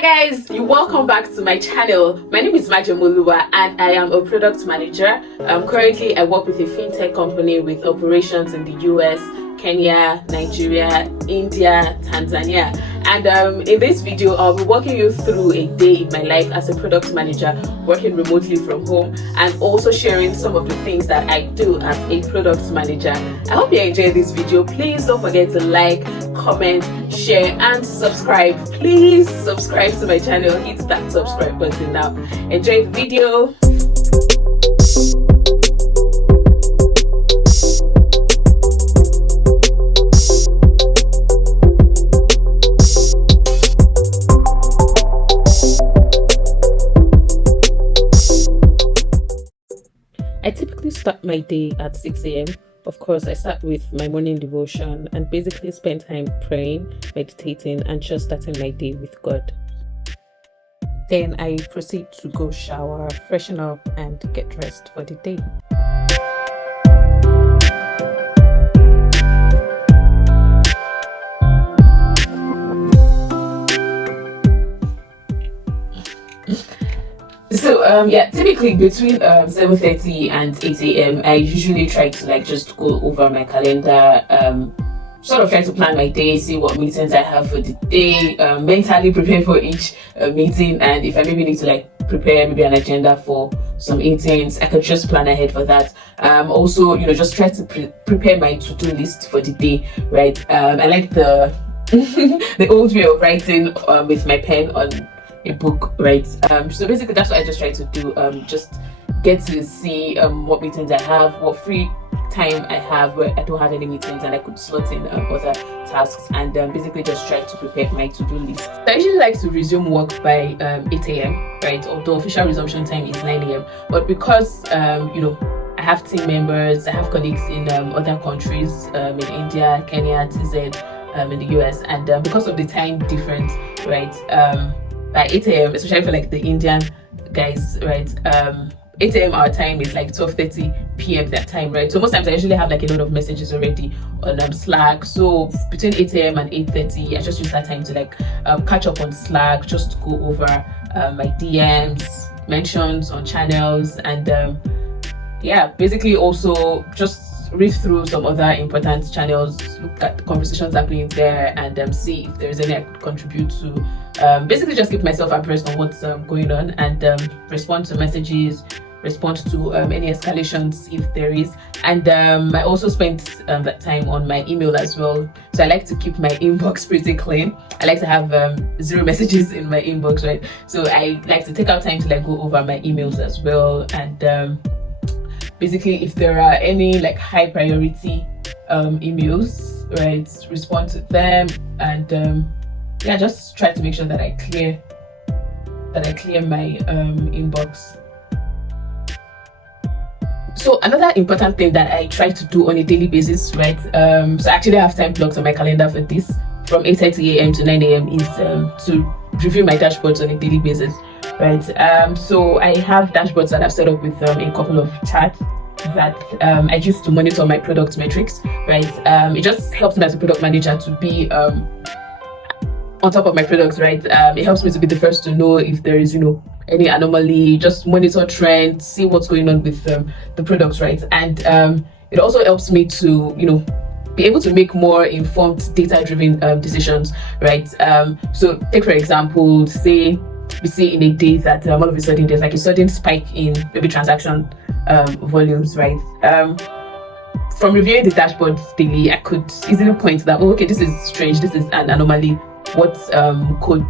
Hi guys, you welcome back to my channel. My name is Majemuoluwa and I am a product manager. Currently I work with a fintech company with operations in the US, Kenya, Nigeria, India, Tanzania, and in this video I'll be walking you through a day in my life as a product manager working remotely from home, and also sharing some of the things that I do as a product manager. I hope you enjoyed this video. Please don't forget to like, comment, share and subscribe. Please subscribe to my channel, hit that subscribe button now. Enjoy the video. I typically start my day at 6 a.m. Of course, I start with my morning devotion and basically spend time praying, meditating, and just starting my day with God. Then I proceed to go shower, freshen up, and get dressed for the day. So typically between 7:30 and 8 a.m. I usually try to just go over my calendar, sort of try to plan my day, see what meetings I have for the day, mentally prepare for each meeting, and if I maybe need to prepare maybe an agenda for some meetings, I could just plan ahead for that. Also, just try to prepare my to-do list for the day, right? I like the the old way of writing with my pen on a book, right? So basically that's what I just try to do, just get to see what meetings I have, what free time I have where I don't have any meetings, and I could slot in other tasks, and basically just try to prepare my to-do list. I usually like to resume work by 8 a.m. right, although official resumption time is 9 a.m. but because I have team members, I have colleagues in other countries, in India, Kenya, TZ, in the US, and because of the time difference, right, by 8 a.m, especially for the Indian guys, right, 8 a.m our time is 12:30 p.m. that time, right? So most times I usually have a lot of messages already on Slack. So between 8 a.m and 8:30 I just use that time to catch up on Slack, just go over my DMs, mentions on channels, and basically also just read through some other important channels, look at the conversations happening there, and see if there's any I could contribute to. Basically just keep myself abreast on what's going on, and respond to messages, respond to any escalations if there is. And I also spent that time on my email as well, so I like to keep my inbox pretty clean. I like to have 0 messages in my inbox, right? So I like to take out time to go over my emails as well, and basically if there are any high priority emails, right, respond to them, and just try to make sure that I clear my inbox. So another important thing that I try to do on a daily basis, right, so I actually have time blocks on my calendar for this from 8:30 a.m. to 9 a.m. is to review my dashboards on a daily basis, right? So I have dashboards that I've set up with a couple of charts that I use to monitor my product metrics, right? It just helps me as a product manager to be on top of my products, right? It helps me to be the first to know if there is any anomaly, just monitor trends, see what's going on with the products, right? And it also helps me to be able to make more informed data-driven decisions, right? So take for example, say we see in a day that all of a sudden there's a sudden spike in maybe transaction volumes, right? From reviewing the dashboards daily, I could easily point that, oh, okay, this is strange, this is an anomaly, what could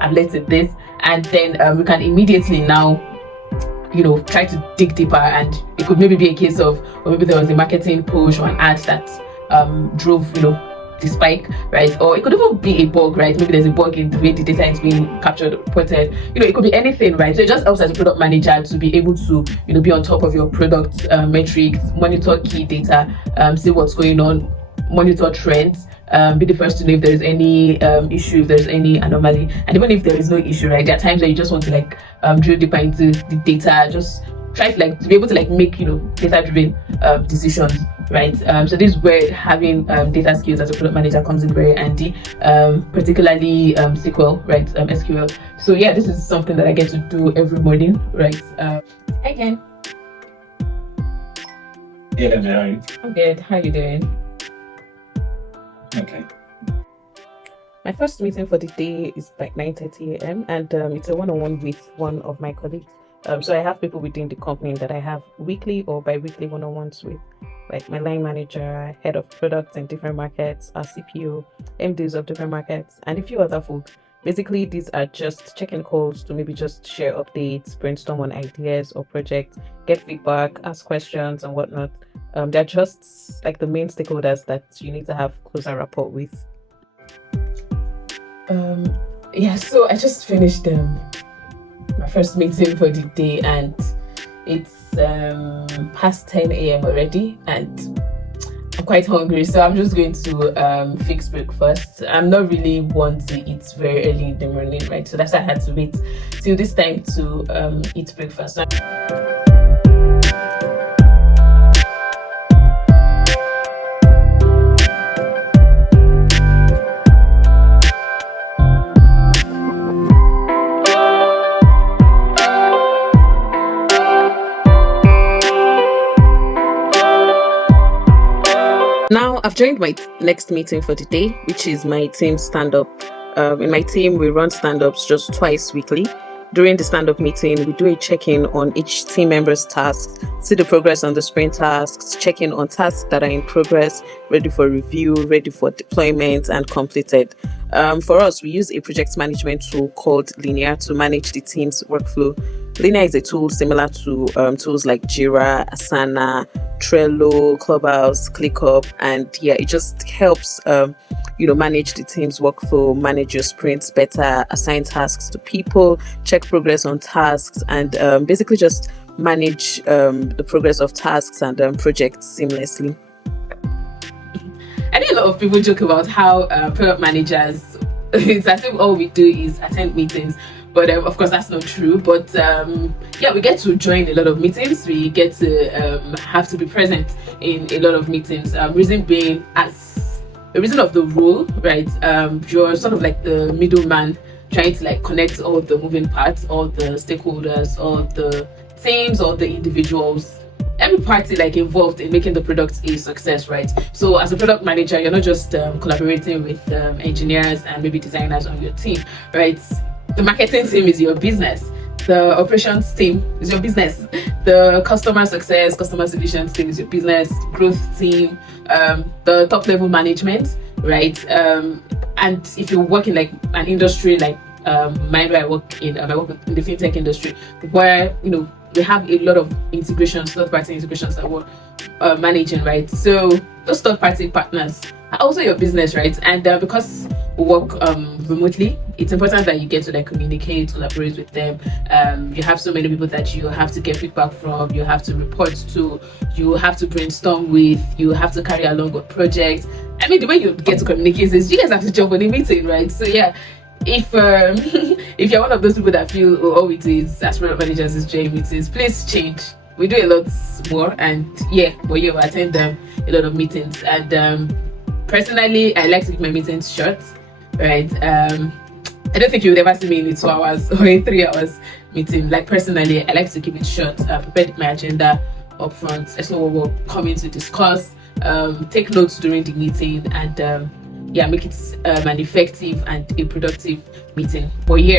have led to this, and then we can immediately now try to dig deeper, and it could maybe be a case of, or maybe there was a marketing push or an ad that drove the spike, right? Or it could even be a bug, right? Maybe there's a bug in the way the data is being captured, reported. It could be anything, right? So it just helps as a product manager to be able to be on top of your product metrics, monitor key data, see what's going on, monitor trends, be the first to know if there's any issue, if there's any anomaly. And even if there is no issue, right, there are times where you just want to drill deeper into the data, just try to like to be able to like make data driven decisions, right? So this is where having data skills as a product manager comes in very handy, particularly SQL, right? SQL. So yeah, this is something that I get to do every morning, right? Again. Yeah, Mary. I'm good. How are you doing? Okay. My first meeting for the day is by 9:30 a.m. and it's a one-on-one with one of my colleagues. So I have people within the company that I have weekly or bi-weekly one-on-ones with, like my line manager, head of products in different markets, our CPO, MDs of different markets, and a few other folks. Basically, these are just check-in calls to maybe just share updates, brainstorm on ideas or projects, get feedback, ask questions and whatnot. They're just like the main stakeholders that you need to have closer rapport with. Yeah, so I just finished my first meeting for the day, and it's past 10 a.m. already, and I'm quite hungry, so I'm just going to fix breakfast. I'm not really one to eat very early in the morning, right? So that's why I had to wait till this time to eat breakfast. Now, I've joined my next meeting for the day, which is my team stand-up. In my team, we run stand-ups just twice weekly. During the stand-up meeting, we do a check-in on each team member's tasks, see the progress on the sprint tasks, check in on tasks that are in progress, ready for review, ready for deployment, and completed. For us, we use a project management tool called Linear to manage the team's workflow. Linear is a tool similar to tools like Jira, Asana, Trello, Clubhouse, ClickUp, and yeah, it just helps manage the team's workflow, manage your sprints better, assign tasks to people, check progress on tasks, and basically just manage the progress of tasks and projects seamlessly. I think a lot of people joke about how product managers, it's as if all we do is attend meetings. But of course, that's not true. But yeah, we get to join a lot of meetings. We get to have to be present in a lot of meetings. Reason being, as a reason of the role, right? You're sort of like the middleman, trying to like connect all the moving parts, all the stakeholders, all the teams, all the individuals, every party like involved in making the product a success, right? So as a product manager, you're not just collaborating with engineers and maybe designers on your team, right? The marketing team is your business. The operations team is your business. The customer success, customer solutions team is your business. Growth team, the top level management, right? And if you work in like an industry like mine, where I work in the fintech industry, where we have a lot of integrations, third-party integrations that we're managing, right? So those third-party partners are also your business, right? And because we work remotely, it's important that you get to like communicate, collaborate with them. You have so many people that you have to get feedback from, you have to report to, you have to brainstorm with, you have to carry along a project. I mean, the way you get to communicate is you guys have to jump on a meeting, right? So yeah, if if you're one of those people that feel all we do is as product managers is join meetings, please change. We do a lot more, and yeah, but you attend a lot of meetings. And personally, I like to keep my meetings short, right? I don't think you would ever see me in a 2 hours or a 3 hours meeting. Like personally, I like to keep it short. Prepare my agenda up front. I know what we're coming to discuss. Take notes during the meeting, and yeah, make it an effective and a productive meeting. But yeah.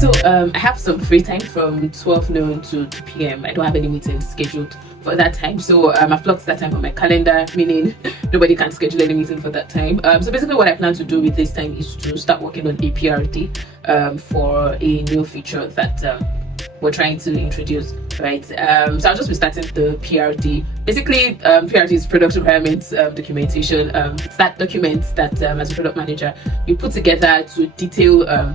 So I have some free time from 12 noon to 2 p.m. I don't have any meetings scheduled for that time. So I've blocked that time on my calendar, meaning nobody can schedule any meeting for that time. So basically what I plan to do with this time is to start working on a PRD for a new feature that we're trying to introduce, right? So I'll just be starting the PRD. Basically, PRD is product requirements documentation. It's that document that as a product manager, you put together to detail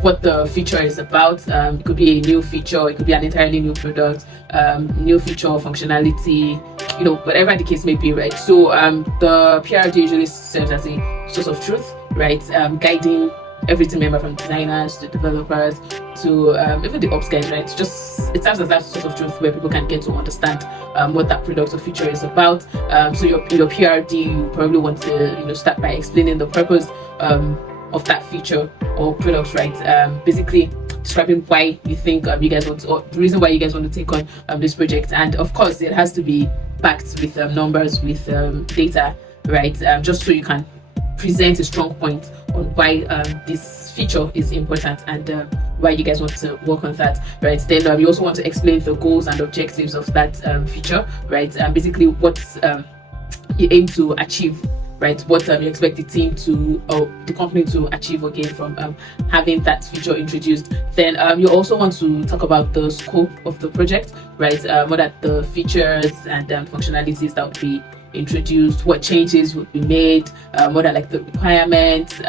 what the feature is about. It could be a new feature, it could be an entirely new product, new feature functionality, whatever the case may be, right? So the PRD usually serves as a source of truth right? Guiding every team member from designers to developers to even the ops guys, right? Just it serves as that sort of truth where people can get to understand what that product or feature is about. So your PRD, you probably want to start by explaining the purpose of that feature or product, right? Basically describing why you think you guys want to, or the reason why you guys want to take on this project, and of course it has to be backed with numbers, with data, right? Just so you can present a strong point on why this feature is important and why you guys want to work on that, right? Then you also want to explain the goals and objectives of that feature, right? Basically what you aim to achieve, right? What you expect the team to, or the company to achieve again from having that feature introduced. Then you also want to talk about the scope of the project, right? What are the features and functionalities that would be introduced, what changes would be made, what are like the requirements,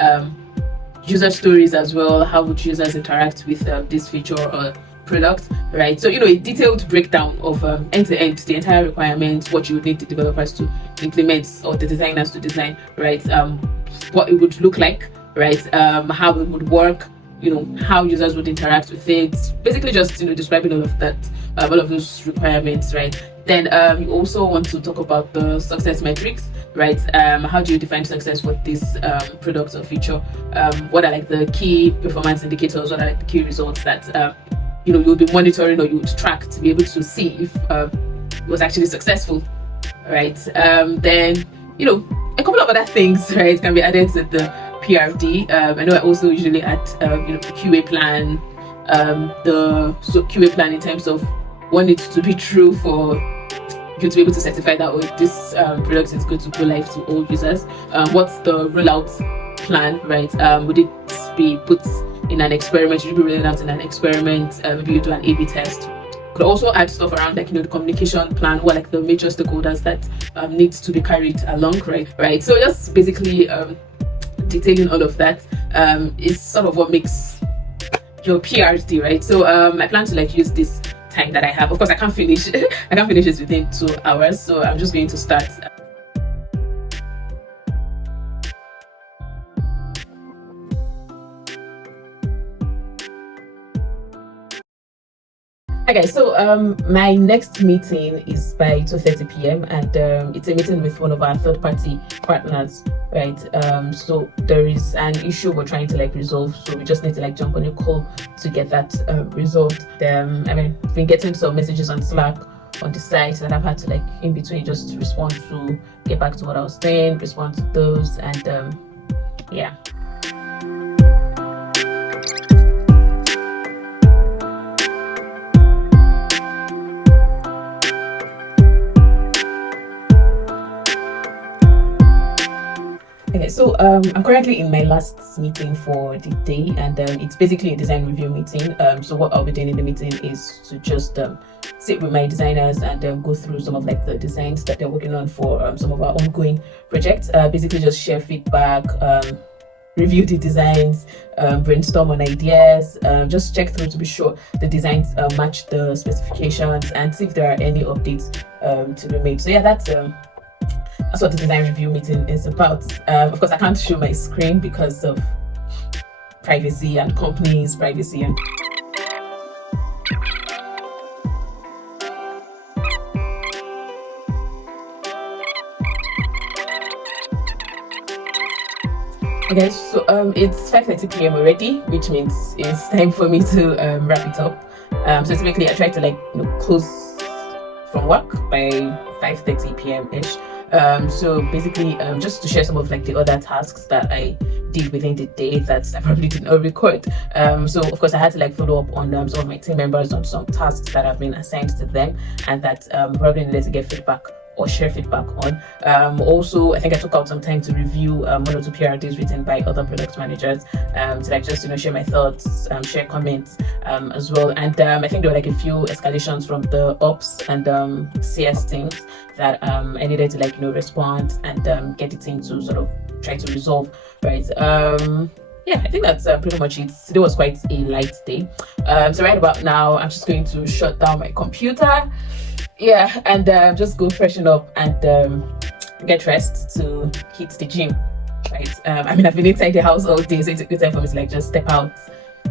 user stories as well, how would users interact with this feature or product, right? So a detailed breakdown of end to end the entire requirements, what you would need the developers to implement or the designers to design, right? What it would look like, right? How it would work, how users would interact with it. Basically just describing all of that, all of those requirements, right? Then you also want to talk about the success metrics, right? How do you define success for this product or feature? What are like the key performance indicators? What are like the key results that you'll be monitoring or you would track to be able to see if it was actually successful, right? Then a couple of other things, right, can be added to the PRD. I know I also usually add QA plan, the QA plan in terms of what needs to be true for you to be able to certify that this product is good to go live to all users. What's the rollout plan, right? Would it be put in an experiment? Should you be rolling out in an experiment? Maybe you do an A/B test. Could also add stuff around like the communication plan, what like the major stakeholders that needs to be carried along, right? So just basically detailing all of that is sort of what makes your PRD, right? So I plan to use this time that I have. Of course, I can't finish it within 2 hours, so I'm just going to start. Okay, so my next meeting is by 2:30 p.m. and it's a meeting with one of our third-party partners, right? So there is an issue we're trying to resolve, so we just need to jump on a call to get that resolved. I've been getting some messages on Slack on the site that I've had to in between just respond to, get back to what I was saying, respond to those, and yeah. Okay, so I'm currently in my last meeting for the day, and it's basically a design review meeting. So what I'll be doing in the meeting is to just sit with my designers and go through some of the designs that they're working on for some of our ongoing projects. Basically just share feedback, review the designs, brainstorm on ideas, just check through to be sure the designs match the specifications, and see if there are any updates to be made. So yeah, that's what the design review meeting is about. Of course, I can't show my screen because of privacy and companies' privacy and okay, so it's 5:30 p.m. already, which means it's time for me to wrap it up. So typically I try to close from work by 5:30 p.m. ish. So basically just to share some of the other tasks that I did within the day that I probably did not record. So of course I had to follow up on some of my team members on some tasks that have been assigned to them and that probably needed to get feedback or share feedback on. Also, I think I took out some time to review one or two PRDs written by other product managers to just share my thoughts, share comments as well. And I think there were a few escalations from the ops and CS teams that I needed to respond and get the team to sort of try to resolve, right? Yeah, I think that's pretty much it. Today was quite a light day. So right about now, I'm just going to shut down my computer. Yeah, and just go freshen up and get rest to hit the gym. right? I mean, I've been inside the house all day, so it's a good time for me to like just step out,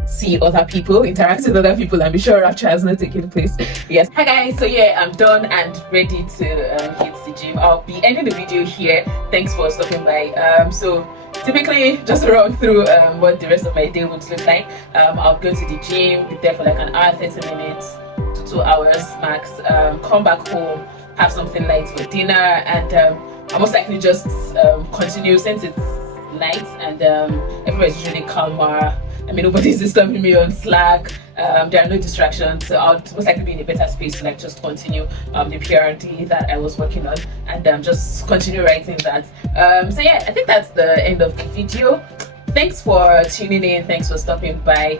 see other people, interact with other people, and be sure rapture has not taken place. Yes. Hi guys, so yeah, I'm done and ready to hit the gym. I'll be ending the video here. Thanks for stopping by. So typically, just to run through what the rest of my day would look like, I'll go to the gym, be there for like an hour, 30 minutes to 2 hours max, come back home, have something light for dinner, and I'll most likely just continue since it's night and everybody's usually calmer. I mean, nobody's disturbing me on Slack. There are no distractions, so I'll most likely be in a better space to like just continue the PRD that I was working on, and just continue writing that. So yeah, I think that's the end of the video. Thanks for tuning in. Thanks for stopping by.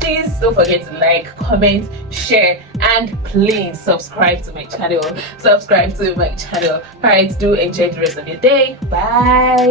Please don't forget to like, comment, share, and please subscribe to my channel. Alright, do enjoy the rest of your day. Bye.